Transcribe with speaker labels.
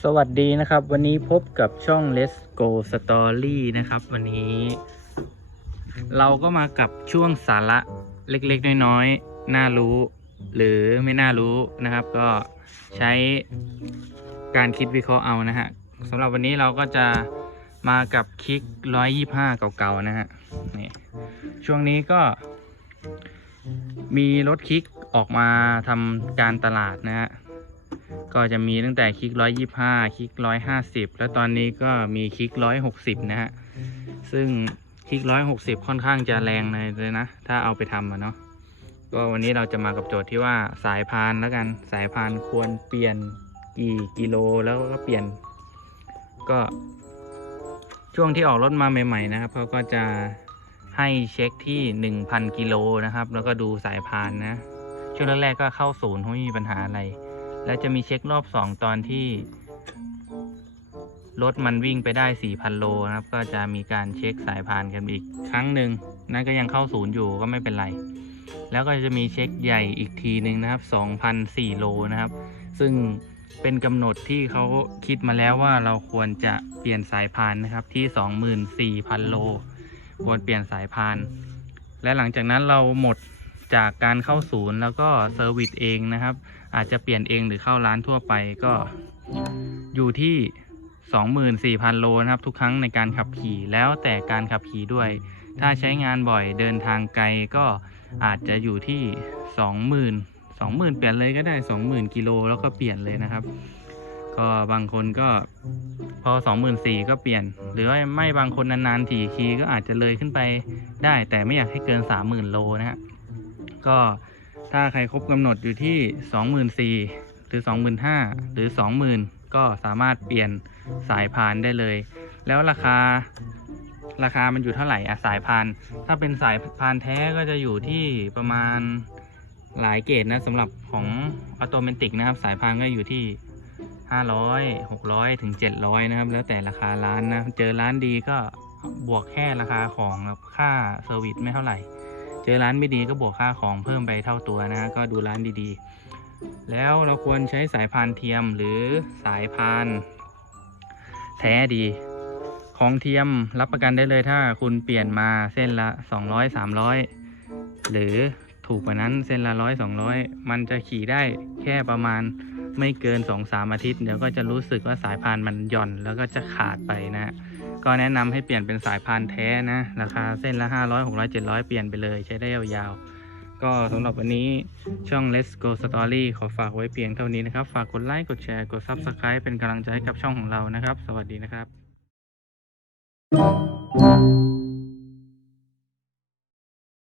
Speaker 1: สวัสดีนะครับ วันนี้พบกับช่อง Let's Go Story นะครับ วันนี้ เราก็มากับช่วงสาระเล็กๆ น้อยๆ น่ารู้ หรือไม่น่ารู้นะครับ ก็ใช้การคิดวิเคราะห์เอานะฮะสำหรับวันนี้เราก็จะมากับคลิก 125 เก่าๆ นะฮะนี่ช่วงนี้ก็มีรถคลิกออกมาทำการตลาดนะฮะ ก็จะมีตั้งแต่คลิกร้อยยี่ห้าคลิกร้อยห้าสิบแล้วตอนนี้ก็มีคลิกร้อยหกสิบนะฮะ ซึ่งคลิกร้อยหกสิบค่อนข้างจะแรงเลยนะ ถ้าเอาไปทำอะเนาะ ก็วันนี้เราจะมากับโจทย์ที่ว่าสายพานแล้วกัน สายพานควรเปลี่ยนกี่กิโลแล้วก็เปลี่ยน ก็ ช่วงที่ออกรถมาใหม่ ๆ นะครับเขาก็จะให้เช็คที่ 1,000 กิโลนะครับ แล้วก็ดูสายพานนะ ช่วงแรกๆก็เข้าศูนย์ไม่มีปัญหาอะไร แล้วจะมีเช็ครอบสองตอนที่ รถมันวิ่งไปได้ 4,000 โลนะครับ ก็จะมีการเช็คสายพานกันอีกครั้งหนึ่งนั่นก็ยังเข้าศูนย์อยู่ก็ไม่เป็นไร แล้วก็จะมีเช็คใหญ่อีกทีหนึ่งนะครับ 2,004 โลนะครับ ซึ่งเป็นกำหนดที่เขาคิดมาแล้วว่าเราควรจะเปลี่ยนสายพานนะครับที่ 24,000 โล ควรเปลี่ยนสายพาน และหลังจากนั้นเราหมด จากการเข้าศูนย์แล้วก็เซอร์วิสเองนะครับ อาจจะเปลี่ยนเองหรือเข้าร้านทั่วไปก็อยู่ที่ 24,000 โลนะครับ ทุกครั้งในการขับขี่แล้วแต่การขับขี่ด้วย ถ้าใช้งานบ่อยเดินทางไกลก็อาจจะอยู่ที่ 20,000 20,000 เปลี่ยนเลยก็ได้ 20,000 กิโลแล้วก็เปลี่ยนเลยนะครับ ก็บางคนก็พอ 24,000 ก็เปลี่ยน หรือว่าไม่บางคนนานๆทีคีก็อาจจะเลยขึ้นไปได้ แต่ไม่อยากให้เกิน 30,000 โลนะฮะ ก็ถ้าใครครบกำหนดอยู่ที่ 24,000หรือ 25,000หรือ 20,000 ก็สามารถเปลี่ยนสายพานได้เลย แล้วราคาราคามันอยู่เท่าไหร่อะสายพาน ถ้าเป็นสายพานแท้ก็จะอยู่ที่ประมาณหลายเกรดนะสำหรับของออโตเมติกนะครับ สายพานก็อยู่ที่500 600 ถึง 700 นะครับ แล้วแต่ราคาร้านนะ เจอร้านดีก็บวกแค่ราคาของค่าเซอร์วิสไม่เท่าไหร่ เจอร้านไม่ดีก็บวกค่าของเพิ่มไปเท่าตัวนะก็ดูร้านดีๆ แล้วเราควรใช้สายพานเทียมหรือสายพานแท้ดี ของเทียมรับประกันได้เลยถ้าคุณเปลี่ยนมาเส้นละ 200 300 หรือถูกกว่านั้นเส้นละร้อยสองร้อยมันจะขี่ได้แค่ประมาณไม่เกิน 2-3 อาทิตย์ เดี๋ยวก็จะรู้สึกว่าสายพานมันหย่อนแล้วก็จะขาดไปนะ ก็แนะนำให้เปลี่ยนเป็นสายพานแท้นะ ราคาเส้นละ 500 600 700 เปลี่ยนไปเลยใช้ได้ยาวๆ ก็สำหรับวันนี้ช่อง Let's Go Story ขอฝากไว้เพียงเท่านี้นะครับ ฝากกดไลค์ กดแชร์ กด Subscribe เป็นกำลังใจให้กับช่องของเรานะครับ สวัสดีนะครับ